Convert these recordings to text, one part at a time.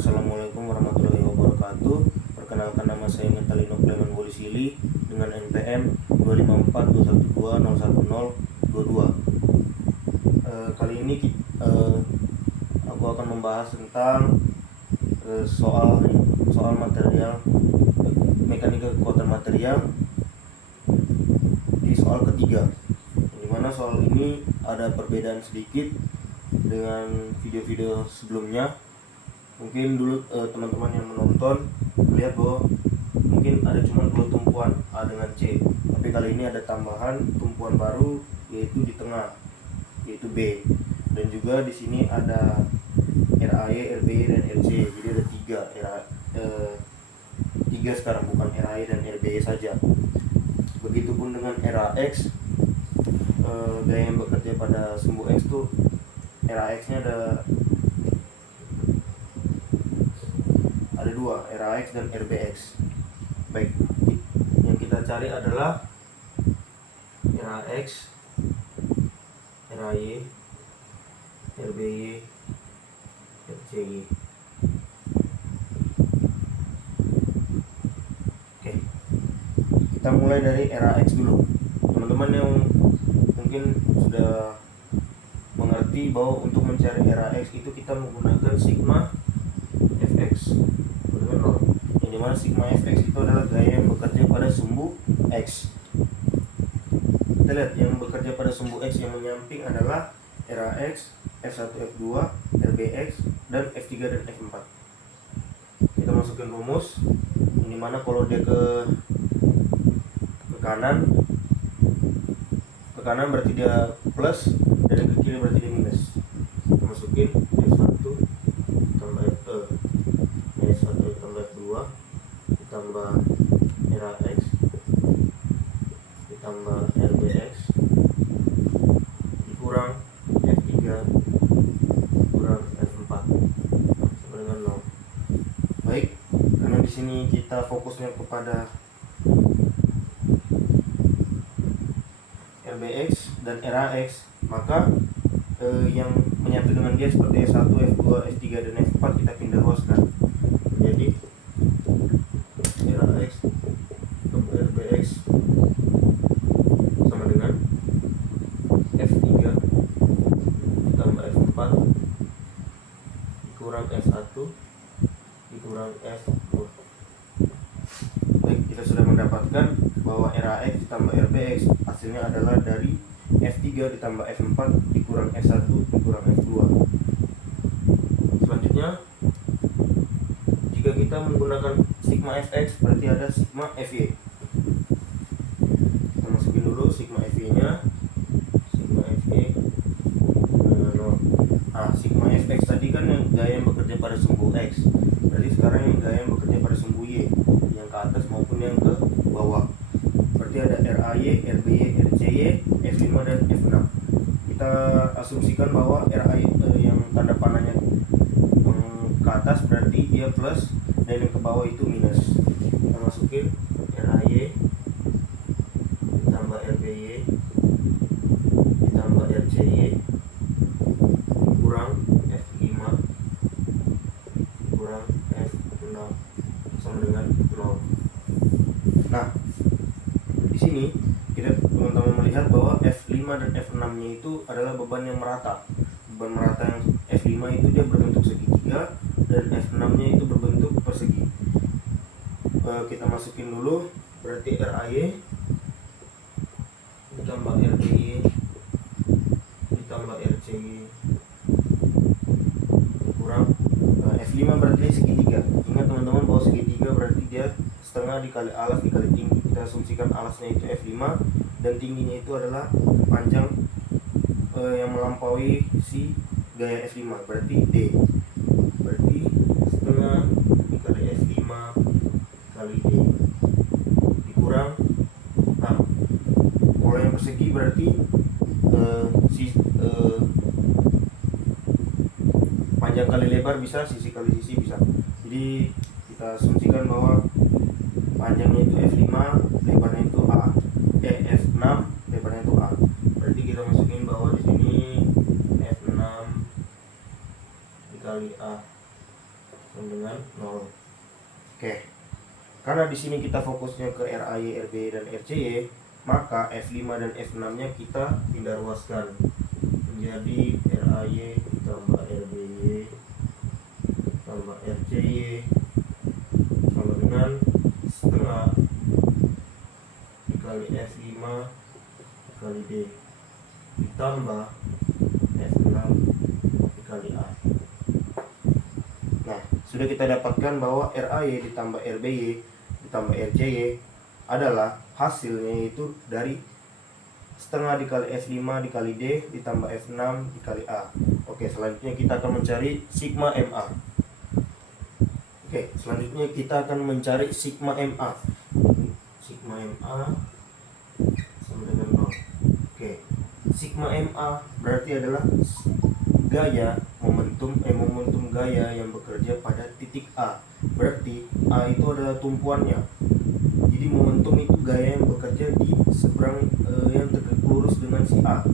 Assalamualaikum warahmatullahi wabarakatuh. Perkenalkan, nama saya Metalino Clement Bolisili dengan NPM 25421201022. Kali ini aku akan membahas tentang soal material, mekanika kekuatan material di soal ketiga. Dimana soal ini ada perbedaan sedikit dengan video-video sebelumnya. Mungkin dulu teman-teman yang menonton melihat bahwa mungkin ada cuma dua tumpuan A dengan C, tapi kali ini ada tambahan tumpuan baru yaitu di tengah, yaitu B, dan juga di sini ada RAY, RBY dan RC. Jadi ada tiga sekarang, bukan RAY dan RBY saja. Begitupun dengan RAX, gaya yang bekerja pada sumbu X tuh RAX nya ada dua, RAX dan RBX. Baik, yang kita cari adalah RAX, RAY, RBY, RCY. Oke, kita mulai dari RAX dulu. Teman-teman yang mungkin sudah mengerti bahwa untuk mencari RAX itu kita menggunakan sigma fx, yang dimana sigma fx itu adalah gaya yang bekerja pada sumbu X. Kita lihat yang bekerja pada sumbu X yang menyamping adalah RAX, F1, F2, RBX, dan F3 dan F4. Kita masukin rumus, yang dimana kalau dia ke kanan berarti dia plus, dan ke kiri berarti dia minus. Kita masukin F1 tambah S1 tambah F2 ditambah RAX ditambah RBX dikurang F3 kurang F4 sama dengan 0. Baik, karena di sini kita fokusnya kepada RBX dan RAX, maka yang menyatu dengan dia seperti S1, F2, S3 dan F4 kita pindah ruaskan. Jadi RAX tambah RBX sama dengan F3 ditambah F4 dikurang F1 dikurang F2. Baik, kita sudah mendapatkan bahwa RAX ditambah RBX hasilnya adalah dari F3 ditambah F4 dikurang F1 dikurang F2. Selanjutnya, jika kita menggunakan sigma fx berarti ada sigma fy. Kita masukin dulu sigma fy nya, sigma fy dengan 0. Nah, sigma fx tadi kan yang gaya yang bekerja pada sumbu X, berarti sekarang yang gaya yang bekerja pada sumbu Y, yang ke atas maupun yang ke bawah. Berarti ada RAY, RBY, RCY, F5 dan F6. Kita asumsikan bahwa RAY yang tanda panahnya ke atas berarti dia plus, dan yang ke bawah itu minus. Kita masukin RAY ditambah RBY ditambah RCY kurang F5 kurang F6 sama dengan 0. Nah, di sini kita teman-teman melihat bahwa F5 dan F6 nya itu adalah beban yang merata. Beban merata yang F5 itu dia berbentuk segitiga dan F6 nya itu berbentuk persegi. Kita masukin dulu, berarti RAY ditambah RBY ditambah RCY kurang F5 berarti segitiga. Ingat teman-teman bahwa segitiga berarti dia setengah dikali alas dikali tinggi. Kita asumsikan alasnya itu F5 dan tingginya itu adalah panjang yang melampaui si gaya F5, berarti D. Berarti setengah dikali F5 kali D dikurang, nah kalau yang persegi berarti panjang kali lebar bisa, sisi kali sisi bisa. Jadi kita asumsikan bahwa panjangnya itu F5, lebarnya itu A, F6, lebarnya itu A. Berarti kita masukin bahwa di sini F6 dikali A sama dengan 0. Oke. Karena di sini kita fokusnya ke RAY, RBY dan RCY, maka F5 dan F6-nya kita pindah ruaskan menjadi RAY ditambah RBY tambah RCY sama dengan setengah dikali F5 dikali D ditambah F6 dikali A. Nah, sudah kita dapatkan bahwa RAY ditambah RBY ditambah RCY adalah hasilnya itu dari setengah dikali F5 dikali D ditambah F6 dikali A. Oke, selanjutnya kita akan mencari sigma MA. Oke, selanjutnya kita akan mencari sigma MA. Sigma MA sama dengan 0. Oke, sigma MA berarti adalah gaya momentum gaya yang bekerja pada titik A. Berarti A itu adalah tumpuannya. Jadi momentum itu gaya yang bekerja di seberang yang tegak lurus dengan si A.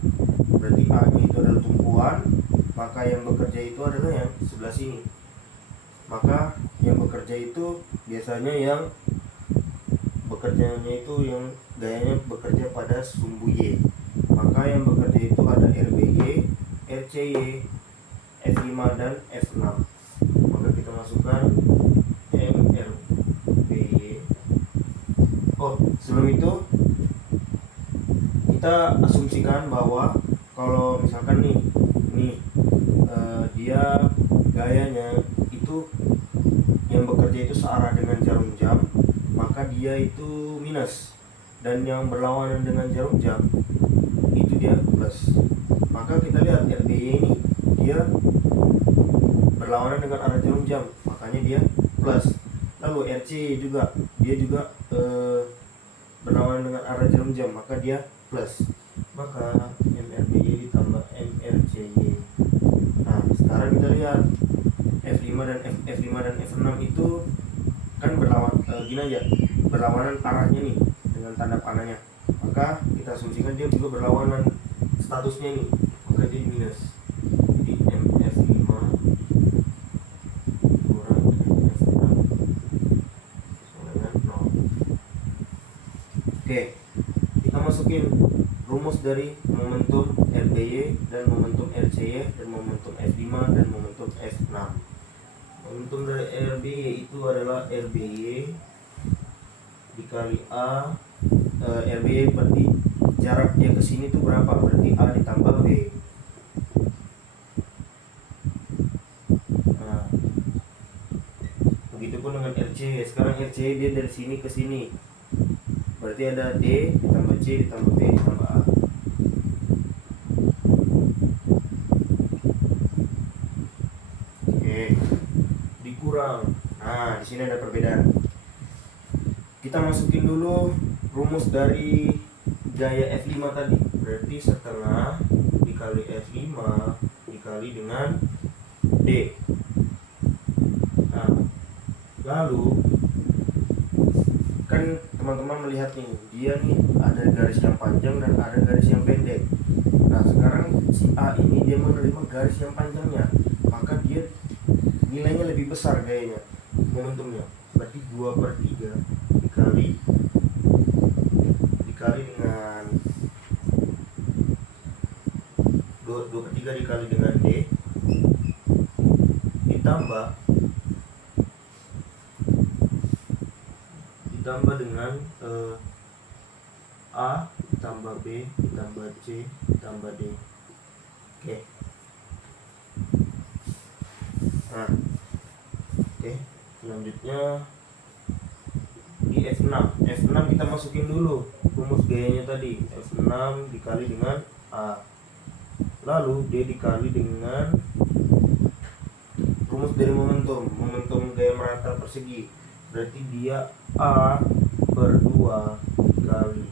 Berarti A-nya itu adalah tumpuan, maka yang bekerja itu adalah yang sebelah sini. Maka yang bekerja itu biasanya yang bekerjanya itu yang gayanya bekerja pada sumbu Y. Maka yang bekerja itu ada RBY, RCY, F5 dan F6. Maka kita masukkan MRBY. Oh, sebelum itu kita asumsikan bahwa kalau misalkan nih dia gayanya itu yang bekerja itu searah dengan jarum jam, maka dia itu minus, dan yang berlawanan dengan jarum jam itu dia plus. Maka kita lihat RBY ini dia berlawanan dengan arah jarum jam, makanya dia plus. Lalu RC juga dia juga berlawanan dengan arah jarum jam, maka dia plus. Maka MRBY ditambah MRCY. Nah, sekarang kita lihat F5 dan F6 itu kan gini aja, berlawanan arahnya nih dengan tanda panahnya. Maka kita asumsikan dia juga berlawanan statusnya nih, maka dia minus. Jadi MF5 kurang MF6 sama dengan 0. Oke, kita masukin rumus dari momentum RBY dan momentum RCY dan momentum F5 dan momentum F6. Momentum dari RBY itu adalah RBY dikali A. RBY berarti jarak dia ke sini itu berapa? Berarti A ditambah B. Nah, begitupun dengan RCY. Sekarang RCY dia dari sini ke sini, berarti ada D ditambah C ditambah B ditambah A. Oke, dikurang. Nah, di sini ada perbedaan. Kita masukin dulu rumus dari gaya F5 tadi. Berarti setengah dikali F5 dikali dengan D. Nah, lalu kan teman-teman melihat nih, dia nih ada garis yang panjang dan ada garis yang pendek. Nah, sekarang si A ini dia menerima garis yang panjangnya, maka dia nilainya lebih besar gayanya, momentumnya. Berarti 2/3 dikali dengan 2/3 dikali dengan D ditambah dengan A ditambah B ditambah C ditambah D. Oke. Nah, oke, selanjutnya di F6 kita masukin dulu rumus gayanya tadi. F6 dikali dengan A, lalu D dikali dengan rumus dari momentum gaya merata persegi. Berarti dia A/2 kali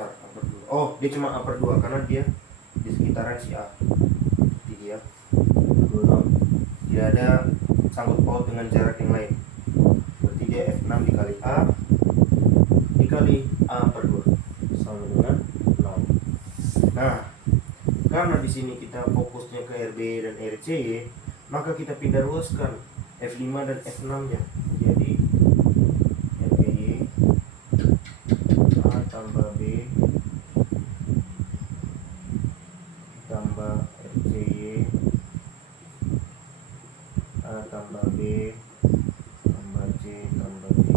A/2. Dia cuma A/2 karena dia di sekitaran si A. Jadi dia golong, tidak ada sangkut paut dengan jarak yang lain. Berarti dia F6 dikali A dikali A/2 sama dengan 0. Nah, karena di sini kita fokusnya ke RB dan RCY, maka kita pindah ruaskan F5 dan F6 nya. Jadi RBY A tambah B tambah RCY A tambah B tambah C tambah D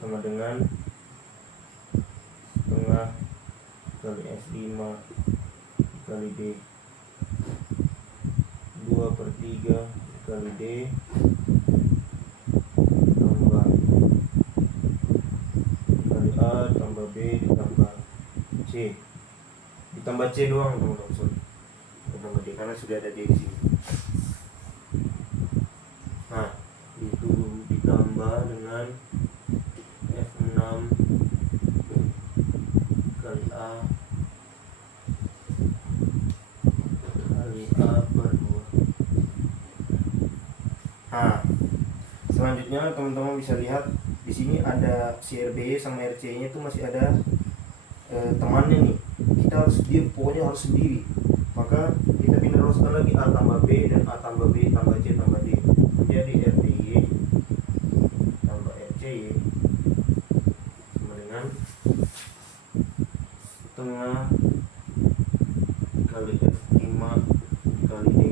sama dengan setengah kali F5 kali D 2/3 kali D tambah kali A tambah B ditambah C, ditambah C doang teman-teman, sorry, ditambah D karena sudah ada D di sini. Nah, itu ditambah dengan F6 kali A kali A per 2. Nah, selanjutnya teman-teman bisa lihat di sini ada si RBY sama RCY nya itu masih ada temannya nih. Kita harus, dia pokoknya harus sendiri. Maka kita pindah rumuskan lagi A tambah B dan A tambah B tambah C tambah D. Jadi RBY tambah RCY sama dengan setengah kali F5 kali D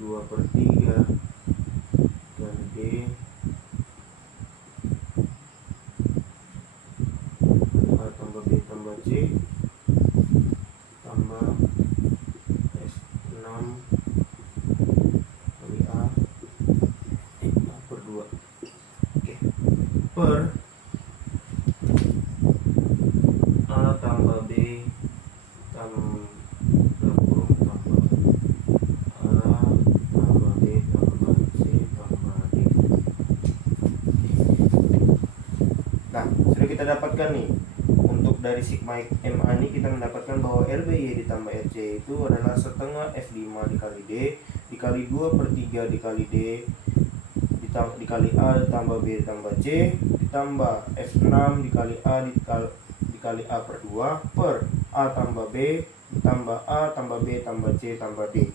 2/3 kali D A tambah B tambah C tambah F6 kali A per 2. Oke. Per A tambah B tambah kurung tambah A tambah B tambah C tambah D. Nah, sudah kita dapatkan nih. Untuk dari sigma MA ini kita mendapatkan bahwa RBY ditambah RC itu adalah setengah F5 dikali D dikali 2/3 dikali D dikali A ditambah B ditambah C ditambah F6 dikali A dikali A per 2 per A tambah B ditambah A tambah B tambah C tambah D.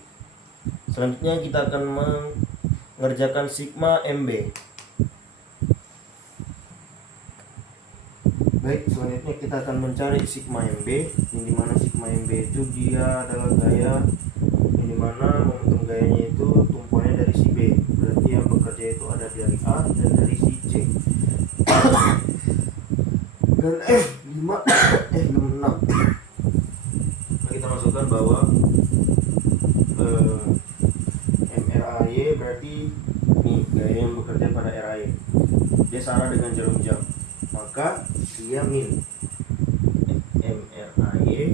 Selanjutnya kita akan mengerjakan sigma MB. Baik, selanjutnya kita akan mencari sigma MB, yang dimana sigma MB itu dia adalah gaya yang dimana momentum gayanya itu tumpuannya dari si B, berarti yang bekerja itu ada dari A dan dari si C. Dan F5 F6. Nah, kita masukkan bahwa MRAY berarti nih gaya yang bekerja pada RAY, dia searah dengan jarum jam, maka dia min MRAY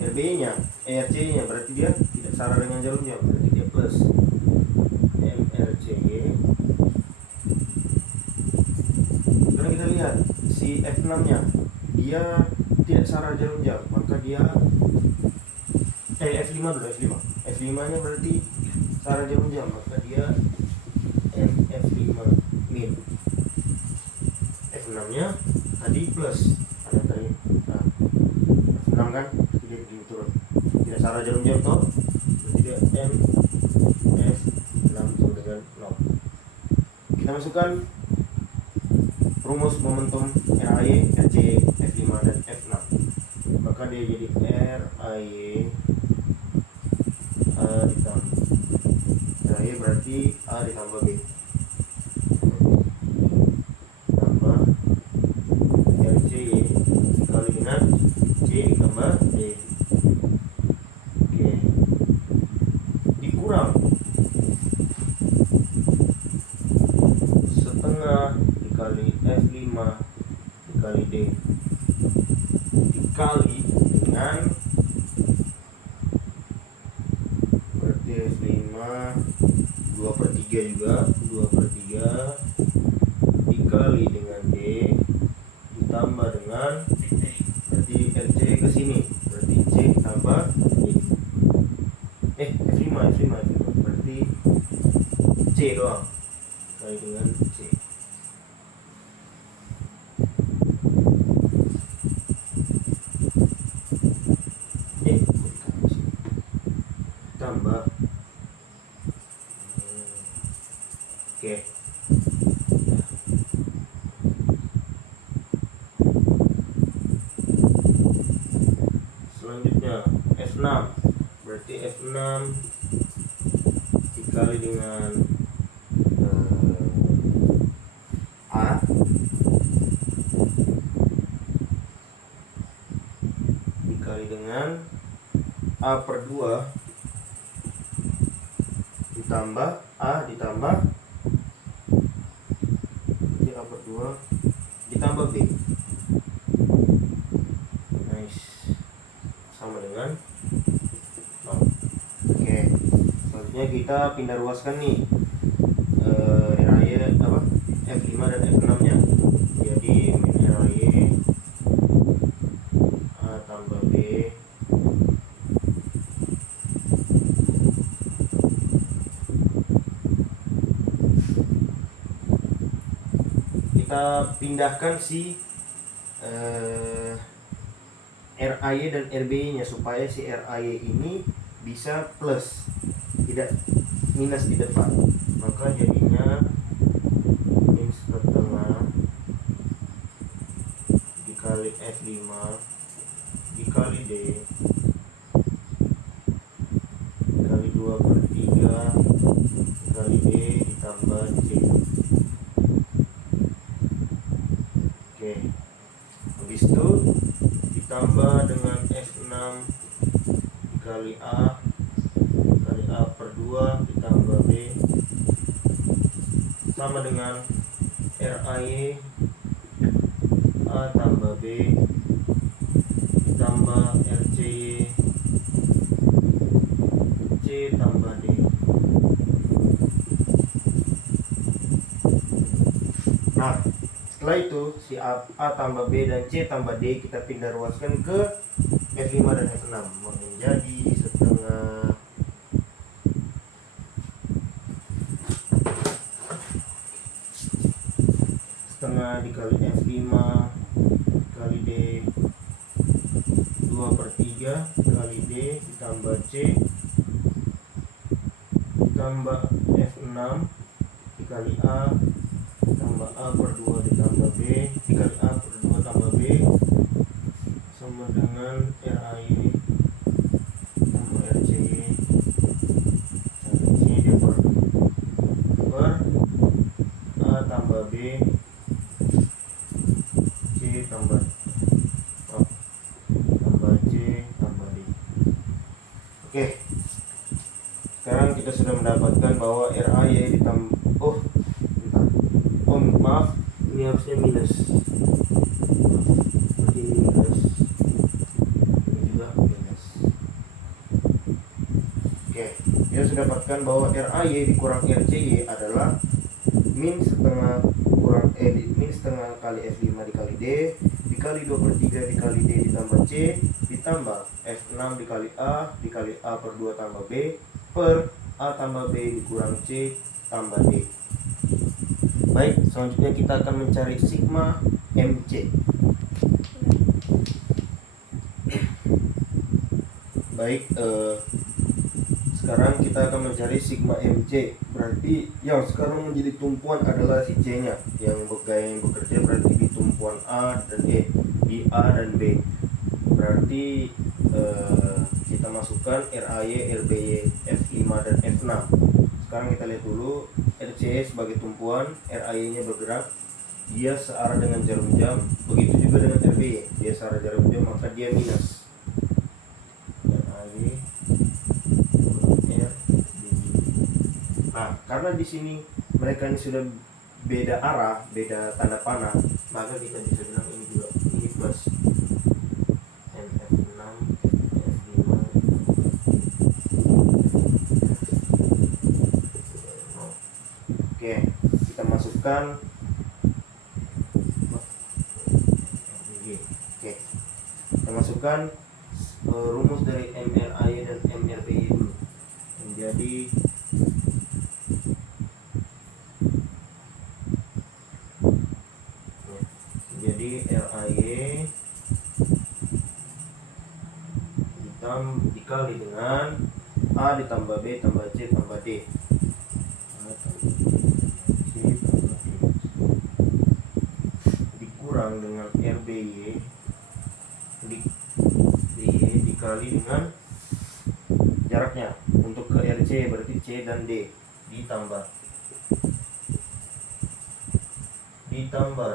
RB nya RC nya berarti dia tidak searah dengan jarum jam, berarti dia plus MRCY. Sekarang kita lihat si F6 nya dia tidak searah jarum jam, maka dia F5 dulu, F5 nya berarti searah jarum jam, maka dia MF5 min. F6 nya tadi plus, ada tadi F6 kan tidak begini turun, tidak searah jarum jam toh, berarti dia MF6 sama dengan 0. Kita masukkan rumus momentum RAY, RC, F5 dan F6, maka dia jadi RAY A ditambah RAY berarti A ditambah B tambah RCY dikali dengan C ditambah D. Oke, dikurang setengah dikali F5 dikali D dikali dengan berarti F5 2/3 juga, 2/3 dikali dengan D ditambah dengan berarti RC ke sini, berarti C tambah D. F5 berarti C doang kali dengan C. nya F6, berarti F6 dikali dengan A dikali dengan A per 2 ditambah A ditambah A per 2 ditambah B. Nice. Sama dengan 0. Oke. Selanjutnya kita pindah ruaskan nih RAY apa? F5 dan F6 nya. Jadi min RAY A tambah B kita pindahkan si RAY dan RBY nya supaya si RAY ini bisa plus, tidak minus di depan. Maka jadinya min setengah dikali F5 dikali D dikali 2/3 dikali D ditambah C. Oke, habis itu ditambah dengan F6 dikali A per 2 ditambah B sama dengan RAY A tambah B ditambah RCY C tambah D. Nah, setelah itu si A tambah B dan C tambah D kita pindah ruaskan ke F5 dan F6 menjadi setengah dikali F5 kali D 2/3 kali D ditambah C ditambah F6 dikali A tambah A per 2 ditambah B dikali A per 2 tambah B sama dengan RAY tambah RCY ini dia per A tambah B C tambah C tambah D. Oke, sekarang kita sudah mendapatkan bahwa RAY ditambah maaf, ini harusnya minus. Ini minus. Ini juga minus. Oke, kita sudah dapatkan bahwa RAY dikurang RCY adalah min setengah kali F5 dikali D dikali 2/3 dikali D ditambah C ditambah F6 dikali A per 2 tambah B per A tambah B dikurang C tambah D. Baik, selanjutnya kita akan mencari sigma MC. Baik, sekarang kita akan mencari sigma MC. Berarti yang sekarang menjadi tumpuan adalah si C-nya. Yang bekerja berarti di tumpuan A dan E, di A dan B. Berarti kita masukkan RAY, RBY, F5 dan F6. Sekarang kita lihat dulu RCY sebagai tumpuan, RAY-nya bergerak, dia searah dengan jarum jam. Begitu juga dengan RBY, dia searah jarum jam, maka dia minus. RAY, RBY. Nah, karena di sini mereka ini sudah beda arah, beda tanda panah, maka kita bisa bilang ini juga ini plus. F6, F5. Oke, kita masukkan. Oke, kita masukkan rumus dari MRAY dan MRBY dulu menjadi RAY dikali dengan A ditambah B tambah C tambah D. Dikurang dengan RBY dikali dengan jaraknya. Untuk ke RC berarti C dan D ditambah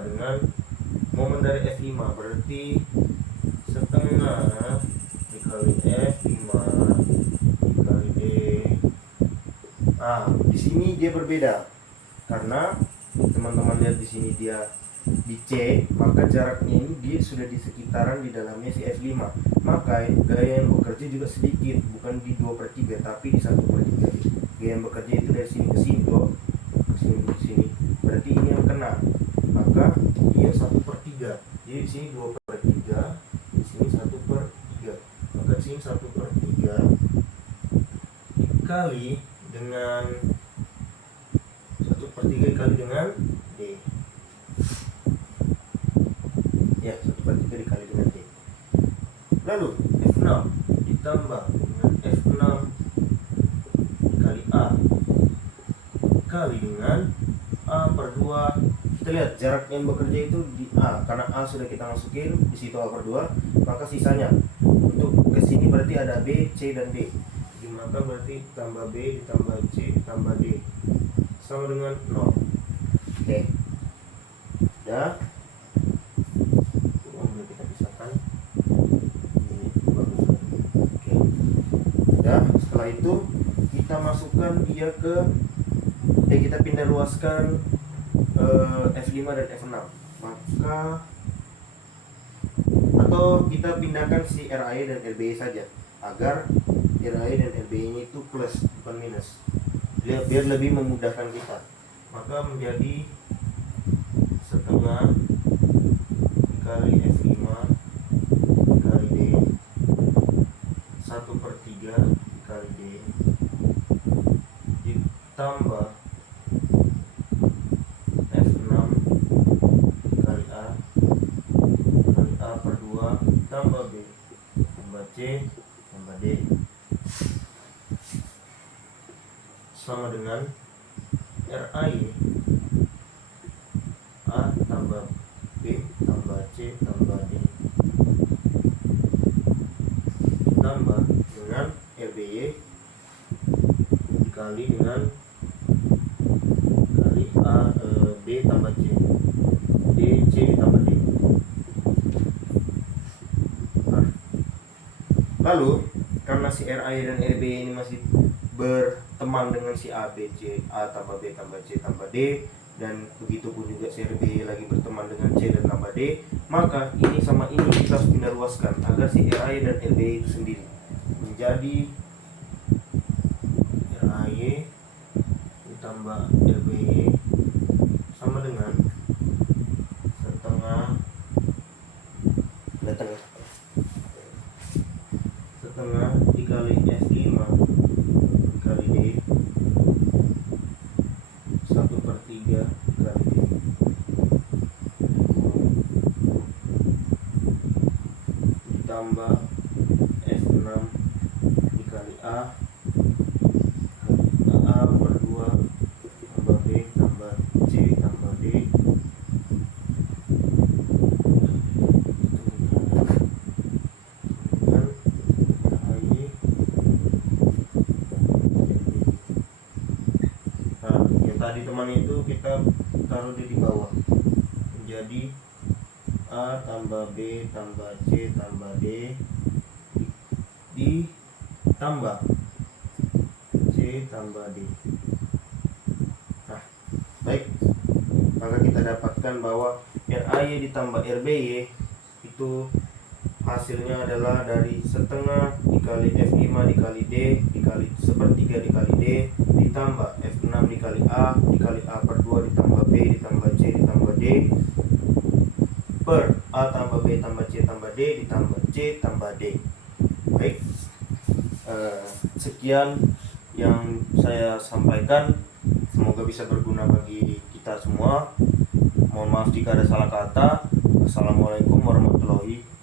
dengan momen dari F5 berarti setengah dikali F5 dikali D. Di sini dia berbeda karena teman-teman lihat di sini dia di C, maka jaraknya ini dia sudah di sekitaran di dalamnya si F5, maka gaya yang bekerja juga sedikit, bukan di 2/3 tapi di 1/3. Gaya yang bekerja itu dari sini ke sini tuh, ke sini, berarti ini yang kena, maka dia 1/3. Jadi di sini 2/3, di sini 1/3, maka di sini 1/3 dikali dengan 1/3 dikali dengan D. Ya, 1/3 dikali dengan D. Lalu F6 ditambah dengan F6 dikali A dikali dengan A/2. Kita lihat jarak yang bekerja itu di A, karena A sudah kita masukin di situ A/2, maka sisanya untuk ke sini berarti ada B, C dan D. Maka berarti tambah B ditambah C ditambah D sama dengan 0. Oke. Ya. Kita pisahkan. Ini bagus. Oke. Ya, setelah itu kita masukkan dia ke kita pindah luaskan F5 dan F6. Maka atau kita pindahkan si RAE dan RBE saja agar RAE dan RBE nya itu plus bukan minus, biar lebih memudahkan kita. Maka menjadi setengah dikali F5 dikali D 1/3 dikali D ditambah F6 dikali A dikali A/2 tambah B tambah C tambah D sama dengan RAE A tambah B tambah C tambah D ditambah dengan RBY dikali dengan kali B tambah C D C ditambah D. Lalu karena si RAE dan RBY ini masih berteman dengan si A, B, C, A tambah B tambah C tambah D, dan begitu pun juga si RB lagi berteman dengan C dan tambah D, maka ini sama ini kita harus pindah luaskan agar si RAE dan RB itu sendiri menjadi RAE ditambah RBY sama dengan setengah dikali F5 dikali D 1/3 dikali D ditambah F6 dikali A A/2 tambah B tambah C tambah D tadi teman itu kita taruh di bawah menjadi A tambah B tambah C tambah D ditambah C tambah D. Nah, baik, maka kita dapatkan bahwa RAY ditambah RBY itu hasilnya adalah dari setengah dikali F5 dikali D dikali 1/3 dikali D ditambah F6 dikali A dikali A/2 ditambah B ditambah C ditambah D per A tambah B tambah C tambah D ditambah C tambah D. Baik, sekian yang saya sampaikan, semoga bisa berguna bagi kita semua. Mohon maaf jika ada salah kata. Assalamualaikum warahmatullahi wabarakatuh.